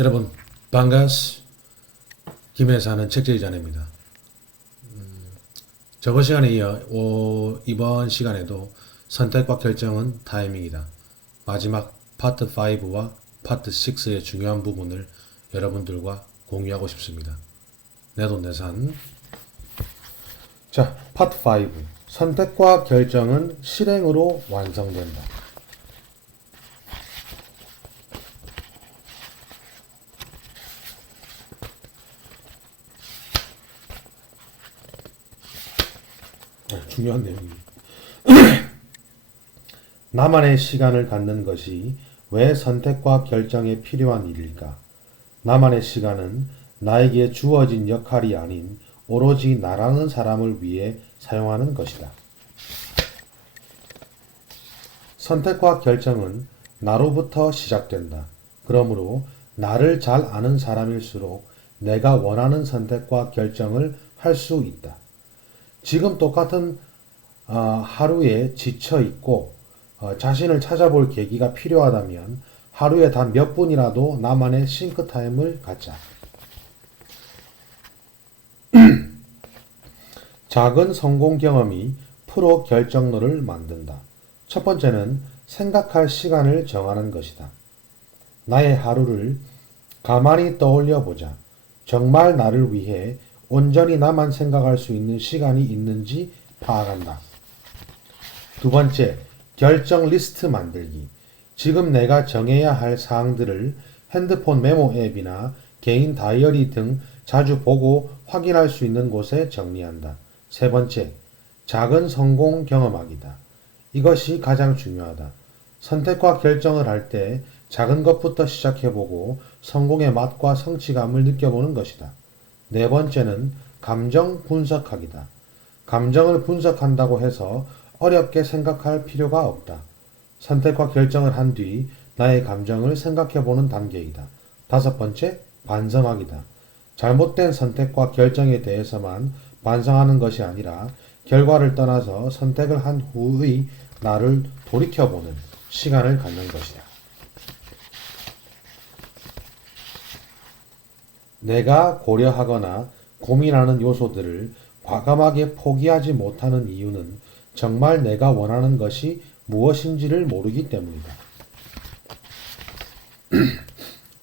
여러분 반갑습니다. 김해 사는 책제이자입니다. 저번 시간에 이어 이번 시간에도 선택과 결정은 타이밍이다. 마지막 파트 5와 파트 6의 중요한 부분을 여러분들과 공유하고 싶습니다. 내돈내산. 자, 파트 5. 선택과 결정은 실행으로 완성된다. 중요한 내용입니다. 나만의 시간을 갖는 것이 왜 선택과 결정에 필요한 일일까? 나만의 시간은 나에게 주어진 역할이 아닌 오로지 나라는 사람을 위해 사용하는 것이다. 선택과 결정은 나로부터 시작된다. 그러므로 나를 잘 아는 사람일수록 내가 원하는 선택과 결정을 할 수 있다. 지금 똑같은 하루에 지쳐 있고 자신을 찾아볼 계기가 필요하다면 하루에 단 몇 분이라도 나만의 싱크타임을 갖자. 작은 성공 경험이 프로 결정러를 만든다. 첫 번째는 생각할 시간을 정하는 것이다. 나의 하루를 가만히 떠올려 보자. 정말 나를 위해 온전히 나만 생각할 수 있는 시간이 있는지 파악한다. 두 번째, 결정 리스트 만들기. 지금 내가 정해야 할 사항들을 핸드폰 메모 앱이나 개인 다이어리 등 자주 보고 확인할 수 있는 곳에 정리한다. 세 번째, 작은 성공 경험하기다. 이것이 가장 중요하다. 선택과 결정을 할 때 작은 것부터 시작해보고 성공의 맛과 성취감을 느껴보는 것이다. 네 번째는 감정 분석하기다. 감정을 분석한다고 해서 어렵게 생각할 필요가 없다. 선택과 결정을 한 뒤 나의 감정을 생각해보는 단계이다. 다섯 번째, 반성하기다. 잘못된 선택과 결정에 대해서만 반성하는 것이 아니라 결과를 떠나서 선택을 한 후의 나를 돌이켜보는 시간을 갖는 것이다. 내가 고려하거나 고민하는 요소들을 과감하게 포기하지 못하는 이유는 정말 내가 원하는 것이 무엇인지를 모르기 때문이다.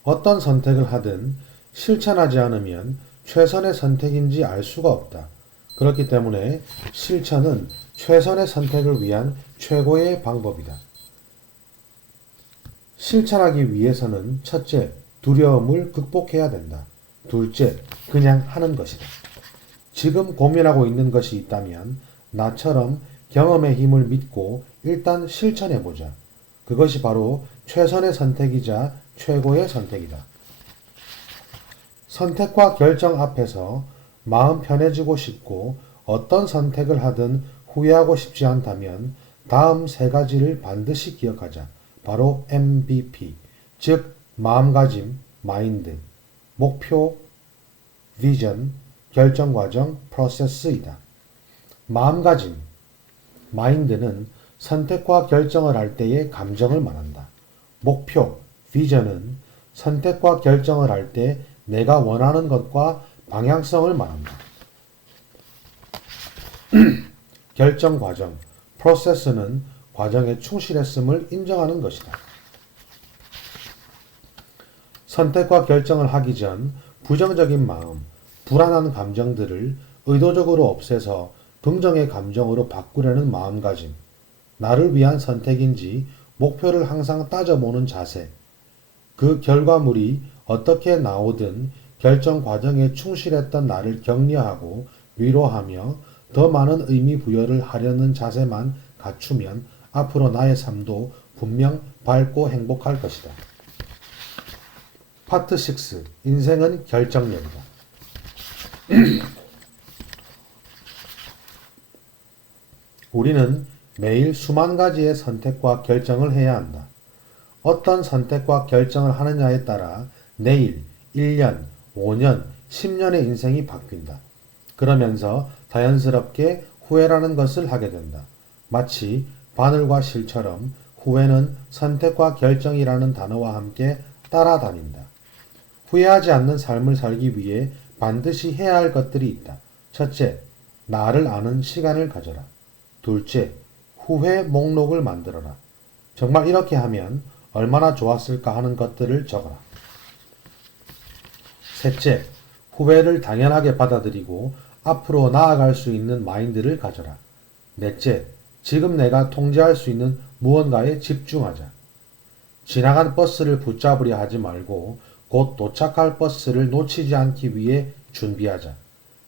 어떤 선택을 하든 실천하지 않으면 최선의 선택인지 알 수가 없다. 그렇기 때문에 실천은 최선의 선택을 위한 최고의 방법이다. 실천하기 위해서는 첫째, 두려움을 극복해야 된다. 둘째, 그냥 하는 것이다. 지금 고민하고 있는 것이 있다면 나처럼 경험의 힘을 믿고 일단 실천해보자. 그것이 바로 최선의 선택이자 최고의 선택이다. 선택과 결정 앞에서 마음 편해지고 싶고 어떤 선택을 하든 후회하고 싶지 않다면 다음 세 가지를 반드시 기억하자. 바로 MVP, 즉 마음가짐, 마인드, 목표, 비전, 결정 과정, 프로세스이다. 마음가짐, 마인드는 선택과 결정을 할 때의 감정을 말한다. 목표, 비전은 선택과 결정을 할 때 내가 원하는 것과 방향성을 말한다. 결정 과정, 프로세스는 과정에 충실했음을 인정하는 것이다. 선택과 결정을 하기 전 부정적인 마음, 불안한 감정들을 의도적으로 없애서 긍정의 감정으로 바꾸려는 마음가짐, 나를 위한 선택인지 목표를 항상 따져보는 자세, 그 결과물이 어떻게 나오든 결정 과정에 충실했던 나를 격려하고 위로하며 더 많은 의미 부여를 하려는 자세만 갖추면 앞으로 나의 삶도 분명 밝고 행복할 것이다. 파트 6. 인생은 결정력이다. 우리는 매일 수만 가지의 선택과 결정을 해야 한다. 어떤 선택과 결정을 하느냐에 따라 내일, 1년, 5년, 10년의 인생이 바뀐다. 그러면서 자연스럽게 후회라는 것을 하게 된다. 마치 바늘과 실처럼 후회는 선택과 결정이라는 단어와 함께 따라다닌다. 후회하지 않는 삶을 살기 위해 반드시 해야 할 것들이 있다. 첫째, 나를 아는 시간을 가져라. 둘째, 후회 목록을 만들어라. 정말 이렇게 하면 얼마나 좋았을까 하는 것들을 적어라. 셋째, 후회를 당연하게 받아들이고 앞으로 나아갈 수 있는 마인드를 가져라. 넷째, 지금 내가 통제할 수 있는 무언가에 집중하자. 지나간 버스를 붙잡으려 하지 말고 곧 도착할 버스를 놓치지 않기 위해 준비하자.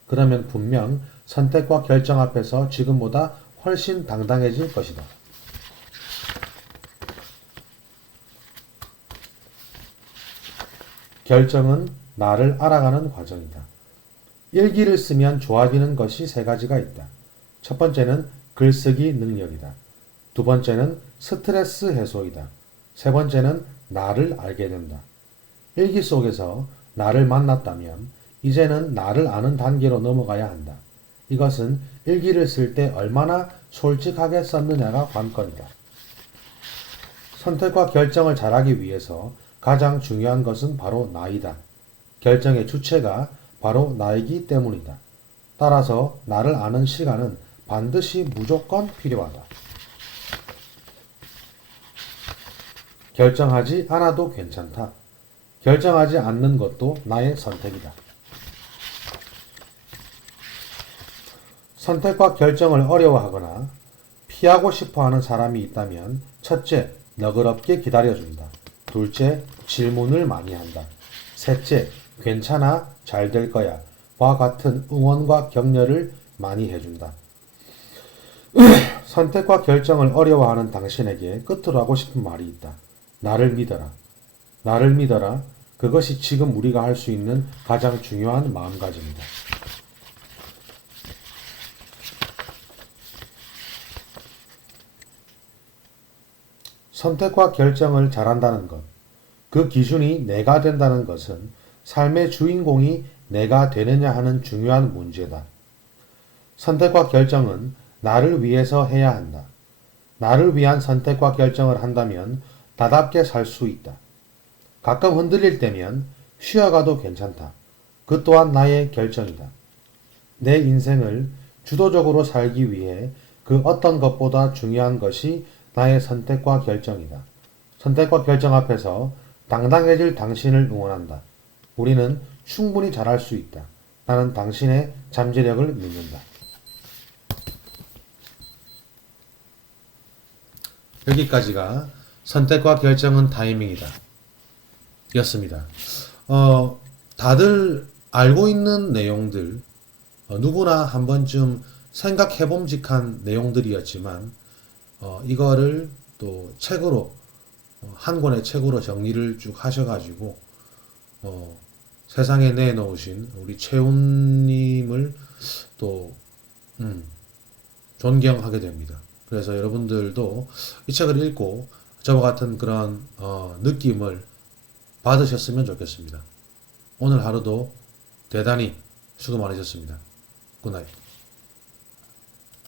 그러면 분명 선택과 결정 앞에서 지금보다 훨씬 당당해질 것이다. 결정은 나를 알아가는 과정이다. 일기를 쓰면 좋아지는 것이 세 가지가 있다. 첫 번째는 글쓰기 능력이다. 두 번째는 스트레스 해소이다. 세 번째는 나를 알게 된다. 일기 속에서 나를 만났다면 이제는 나를 아는 단계로 넘어가야 한다. 이것은 일기를 쓸 때 얼마나 솔직하게 썼느냐가 관건이다. 선택과 결정을 잘하기 위해서 가장 중요한 것은 바로 나이다. 결정의 주체가 바로 나이기 때문이다. 따라서 나를 아는 시간은 반드시 무조건 필요하다. 결정하지 않아도 괜찮다. 결정하지 않는 것도 나의 선택이다. 선택과 결정을 어려워하거나 피하고 싶어하는 사람이 있다면 첫째, 너그럽게 기다려준다. 둘째, 질문을 많이 한다. 셋째, 괜찮아, 잘 될 거야. 와 같은 응원과 격려를 많이 해준다. 선택과 결정을 어려워하는 당신에게 끝으로 하고 싶은 말이 있다. 나를 믿어라. 나를 믿어라. 그것이 지금 우리가 할 수 있는 가장 중요한 마음가짐이다. 선택과 결정을 잘한다는 것, 그 기준이 내가 된다는 것은 삶의 주인공이 내가 되느냐 하는 중요한 문제다. 선택과 결정은 나를 위해서 해야 한다. 나를 위한 선택과 결정을 한다면 나답게 살 수 있다. 가끔 흔들릴 때면 쉬어가도 괜찮다. 그 또한 나의 결정이다. 내 인생을 주도적으로 살기 위해 그 어떤 것보다 중요한 것이 나의 선택과 결정이다. 선택과 결정 앞에서 당당해질 당신을 응원한다. 우리는 충분히 잘할 수 있다. 나는 당신의 잠재력을 믿는다. 여기까지가 선택과 결정은 타이밍이다. 였습니다. 다들 알고 있는 내용들, 누구나 한 번쯤 생각해봄직한 내용들이었지만, 이거를 또 책으로, 한 권의 책으로 정리를 쭉 하셔가지고, 세상에 내놓으신 우리 최훈님을 또, 존경하게 됩니다. 그래서 여러분들도 이 책을 읽고 저와 같은 그런, 느낌을 받으셨으면 좋겠습니다. 오늘 하루도 대단히 수고 많으셨습니다. 굿나잇.